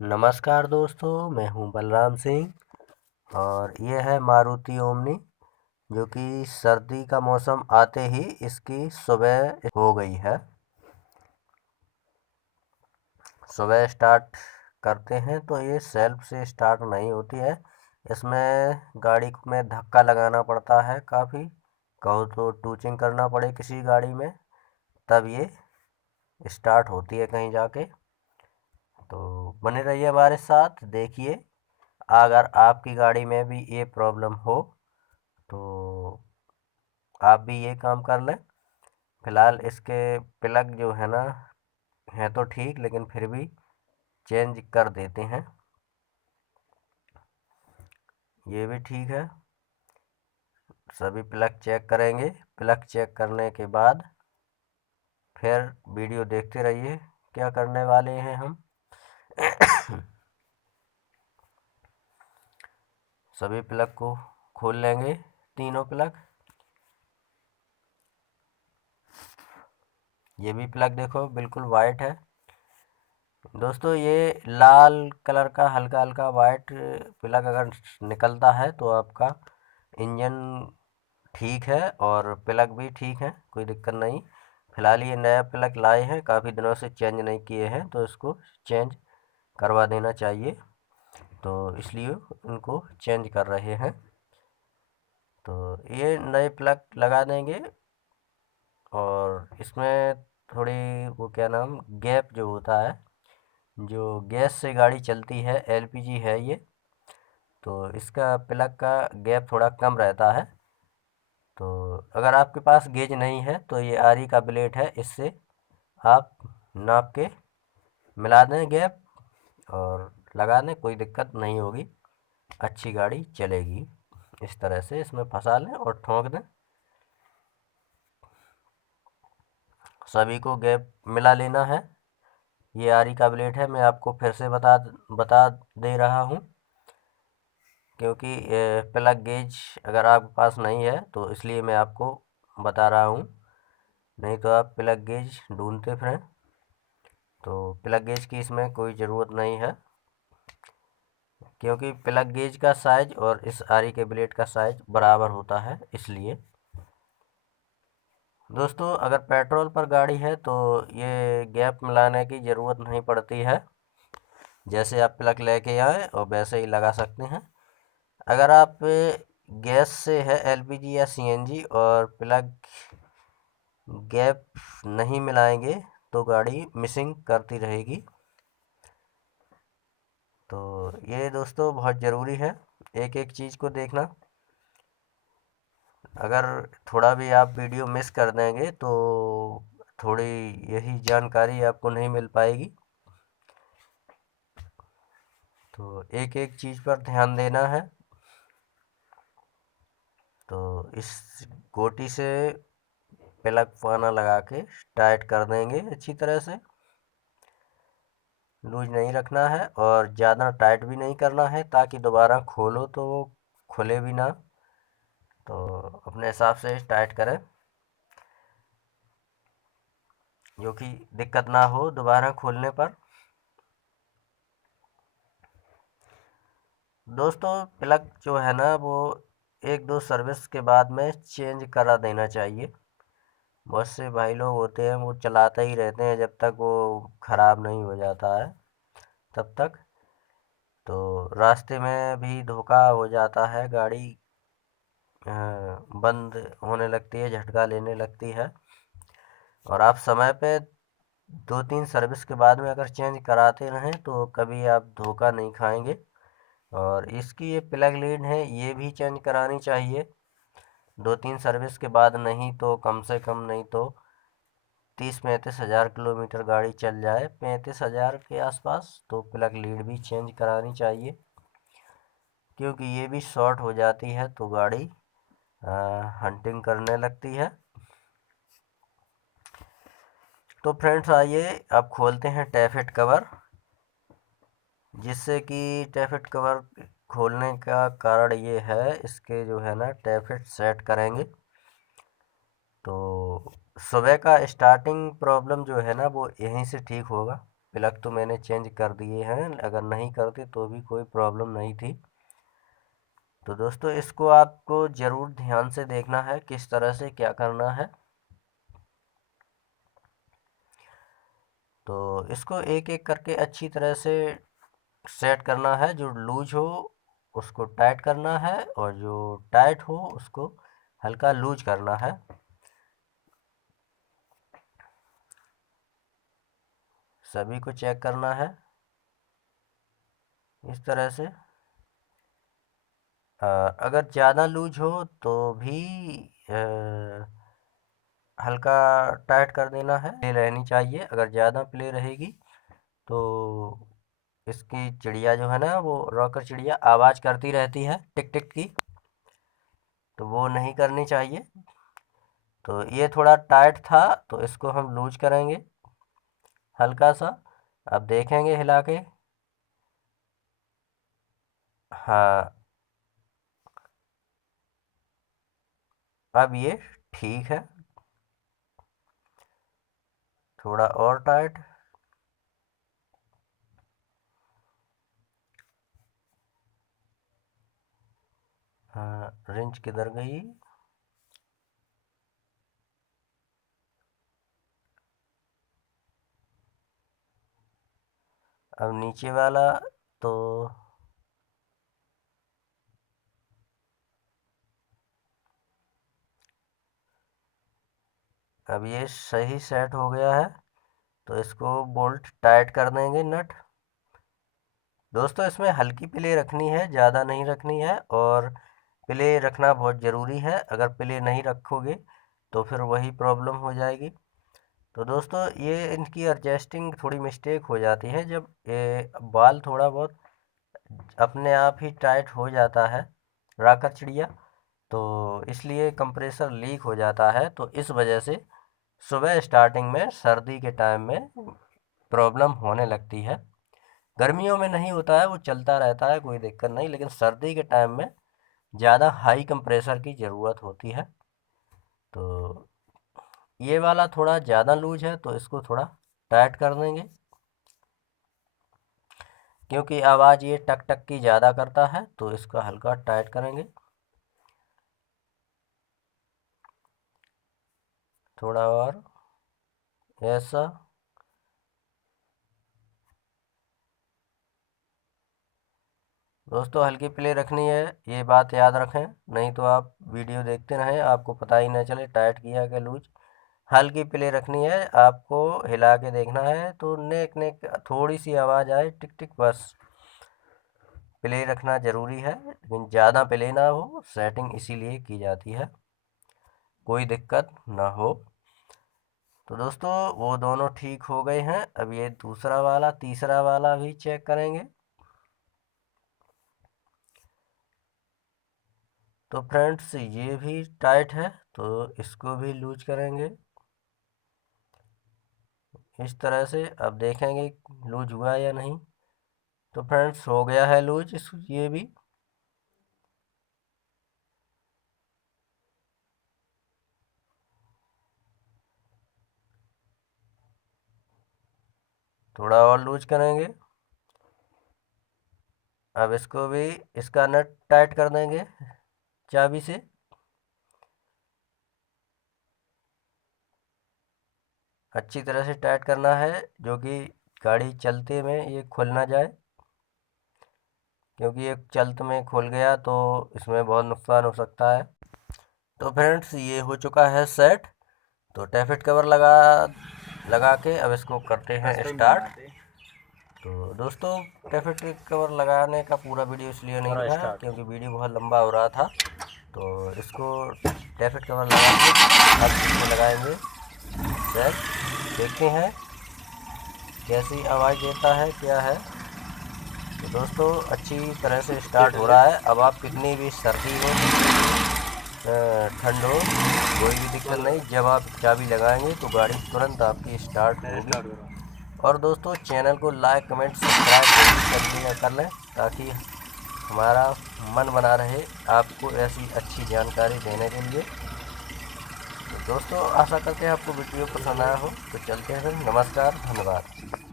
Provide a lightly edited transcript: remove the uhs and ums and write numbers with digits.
नमस्कार दोस्तों, मैं हूं बलराम सिंह और ये है मारुति ओमनी जो कि सर्दी का मौसम आते ही इसकी सुबह हो गई है। सुबह स्टार्ट करते हैं तो ये सेल्फ से स्टार्ट नहीं होती है। इसमें गाड़ी में धक्का लगाना पड़ता है काफ़ी, कहो तो टूचिंग करना पड़े किसी गाड़ी में, तब ये स्टार्ट होती है कहीं जाके। तो बने रहिए हमारे साथ, देखिए अगर आपकी गाड़ी में भी ये प्रॉब्लम हो तो आप भी ये काम कर लें। फ़िलहाल इसके प्लग जो है ना, हैं तो ठीक लेकिन फिर भी चेंज कर देते हैं। ये भी ठीक है, सभी प्लग चेक करेंगे। प्लग चेक करने के बाद फिर वीडियो देखते रहिए क्या करने वाले हैं हम। सभी प्लग को खोल लेंगे, तीनों प्लग। ये भी प्लग देखो बिल्कुल वाइट है दोस्तों। ये लाल कलर का हल्का हल्का वाइट प्लग अगर निकलता है तो आपका इंजन ठीक है और प्लग भी ठीक है, कोई दिक्कत नहीं। फ़िलहाल ये नया प्लग लाए हैं, काफ़ी दिनों से चेंज नहीं किए हैं तो इसको चेंज करवा देना चाहिए, तो इसलिए उनको चेंज कर रहे हैं। तो ये नए प्लग लगा देंगे और इसमें थोड़ी वो क्या नाम गैप जो होता है, जो गैस से गाड़ी चलती है, एलपीजी है ये, तो इसका प्लग का गैप थोड़ा कम रहता है। तो अगर आपके पास गेज नहीं है तो ये आरी का ब्लेड है, इससे आप नाप के मिला दें गैप और लगा दें, कोई दिक्कत नहीं होगी, अच्छी गाड़ी चलेगी। इस तरह से इसमें फंसा लें और ठोक दें। सभी को गैप मिला लेना है। ये आरी का ब्लेड है, मैं आपको फिर से बता दे रहा हूँ, क्योंकि प्लग गेज अगर आपके पास नहीं है तो इसलिए मैं आपको बता रहा हूँ, नहीं तो आप प्लग गेज ढूंढते फिरें। तो प्लग गेज की इसमें कोई ज़रूरत नहीं है, क्योंकि प्लग गेज का साइज और इस आरी के ब्लेड का साइज बराबर होता है। इसलिए दोस्तों अगर पेट्रोल पर गाड़ी है तो ये गैप मिलाने की ज़रूरत नहीं पड़ती है, जैसे आप प्लग लेके आए और वैसे ही लगा सकते हैं। अगर आप गैस से है, एलपीजी या सीएनजी, और प्लग गैप नहीं मिलाएंगे तो गाड़ी मिसिंग करती रहेगी। तो ये दोस्तों बहुत ज़रूरी है एक एक चीज़ को देखना। अगर थोड़ा भी आप वीडियो मिस कर देंगे तो थोड़ी यही जानकारी आपको नहीं मिल पाएगी। तो एक एक चीज़ पर ध्यान देना है। तो इस गोटी से प्लग पाना लगा के टाइट कर देंगे अच्छी तरह से। लूज नहीं रखना है और ज़्यादा टाइट भी नहीं करना है, ताकि दोबारा खोलो तो वो खुले भी ना। तो अपने हिसाब से टाइट करें, जो कि दिक्कत ना हो दोबारा खोलने पर। दोस्तों प्लग जो है ना वो एक दो सर्विस के बाद में चेंज करा देना चाहिए। बहुत से भाई लोग होते हैं वो चलाते ही रहते हैं जब तक वो ख़राब नहीं हो जाता है तब तक। तो रास्ते में भी धोखा हो जाता है, गाड़ी बंद होने लगती है, झटका लेने लगती है। और आप समय पे दो तीन सर्विस के बाद में अगर चेंज कराते रहें तो कभी आप धोखा नहीं खाएंगे। और इसकी ये प्लग लीड है, ये भी चेंज करानी चाहिए दो तीन सर्विस के बाद, नहीं तो कम से कम नहीं तो 30-35 हज़ार किलोमीटर गाड़ी चल जाए, 35 हज़ार के आसपास, तो प्लग लीड भी चेंज करानी चाहिए, क्योंकि ये भी शॉर्ट हो जाती है तो गाड़ी हंटिंग करने लगती है। तो फ्रेंड्स आइए अब खोलते हैं टैफेट कवर, जिससे कि टैफेट कवर खोलने का कारण ये है, इसके जो है ना टैफेट सेट करेंगे तो सुबह का स्टार्टिंग प्रॉब्लम जो है ना वो यहीं से ठीक होगा। प्लग तो मैंने चेंज कर दिए हैं, अगर नहीं करते तो भी कोई प्रॉब्लम नहीं थी। तो दोस्तों इसको आपको ज़रूर ध्यान से देखना है किस तरह से क्या करना है। तो इसको एक एक करके अच्छी तरह से सेट करना है। जो लूज हो उसको टाइट करना है और जो टाइट हो उसको हल्का लूज करना है। सभी को चेक करना है इस तरह से। अगर ज़्यादा लूज हो तो भी हल्का टाइट कर देना है, प्ले रहनी चाहिए। अगर ज़्यादा प्ले रहेगी तो इसकी चिड़िया जो है ना, वो रॉकर चिड़िया आवाज़ करती रहती है टिक टिक की, तो वो नहीं करनी चाहिए। तो ये थोड़ा टाइट था तो इसको हम लूज करेंगे हल्का सा। अब देखेंगे हिला के। हाँ, अब ये ठीक है। थोड़ा और टाइट। हाँ, रिंच किधर गई? अब नीचे वाला तो अब ये सही सेट हो गया है। तो इसको बोल्ट टाइट कर देंगे नट। दोस्तों इसमें हल्की प्ले रखनी है, ज़्यादा नहीं रखनी है, और प्ले रखना बहुत ज़रूरी है। अगर प्ले नहीं रखोगे तो फिर वही प्रॉब्लम हो जाएगी। तो दोस्तों ये इनकी एडजस्टिंग थोड़ी मिस्टेक हो जाती है, जब ये बाल थोड़ा बहुत अपने आप ही टाइट हो जाता है रॉकर चिड़िया, तो इसलिए कंप्रेसर लीक हो जाता है। तो इस वजह से सुबह स्टार्टिंग में सर्दी के टाइम में प्रॉब्लम होने लगती है। गर्मियों में नहीं होता है, वो चलता रहता है, कोई दिक्कत नहीं, लेकिन सर्दी के टाइम में ज़्यादा हाई कंप्रेसर की ज़रूरत होती है। तो ये वाला थोड़ा ज़्यादा लूज है तो इसको थोड़ा टाइट कर देंगे, क्योंकि आवाज़ ये टक टक की ज़्यादा करता है, तो इसका हल्का टाइट करेंगे थोड़ा और ऐसा। दोस्तों हल्की प्ले रखनी है, ये बात याद रखें, नहीं तो आप वीडियो देखते रहें आपको पता ही न चले टाइट किया कि लूज। हल्की प्ले रखनी है, आपको हिला के देखना है तो नेक नेक थोड़ी सी आवाज़ आए टिक टिक, बस प्ले रखना ज़रूरी है। लेकिन ज़्यादा प्ले ना हो, सेटिंग इसीलिए की जाती है, कोई दिक्कत ना हो। तो दोस्तों वो दोनों ठीक हो गए हैं। अब ये दूसरा वाला तीसरा वाला भी चेक करेंगे। तो फ्रेंड्स ये भी टाइट है तो इसको भी लूज करेंगे इस तरह से। अब देखेंगे लूज हुआ या नहीं। तो फ्रेंड्स हो गया है लूज ये भी। थोड़ा और लूज करेंगे। अब इसको भी इसका नट टाइट कर देंगे चाबी से। अच्छी तरह से टाइट करना है, जो कि गाड़ी चलते में ये खुल ना जाए, क्योंकि ये चलते में खुल गया तो इसमें बहुत नुकसान हो सकता है। तो फ्रेंड्स ये हो चुका है सेट। तो टैफेट कवर लगा के अब इसको करते हैं स्टार्ट। तो दोस्तों टैफेट कवर लगाने का पूरा वीडियो इसलिए नहीं बनाया क्योंकि वीडियो बहुत लंबा हो रहा था। तो इसको टैफेट कवर लगा के अब इसको लगाएंगे सेट। देखते हैं कैसी आवाज़ देता है क्या है। तो दोस्तों अच्छी तरह से स्टार्ट हो रहा है। अब आप कितनी भी सर्दी हो ठंड हो कोई भी दिक्कत नहीं, जब आप चाबी लगाएंगे तो गाड़ी तुरंत आपकी स्टार्ट होगी। और दोस्तों चैनल को लाइक कमेंट सब्सक्राइब कर लें, ताकि हमारा मन बना रहे आपको ऐसी अच्छी जानकारी देने के लिए। तो दोस्तों आशा करते हैं आपको वीडियो पसंद आया हो। तो चलते हैं, नमस्कार, धन्यवाद।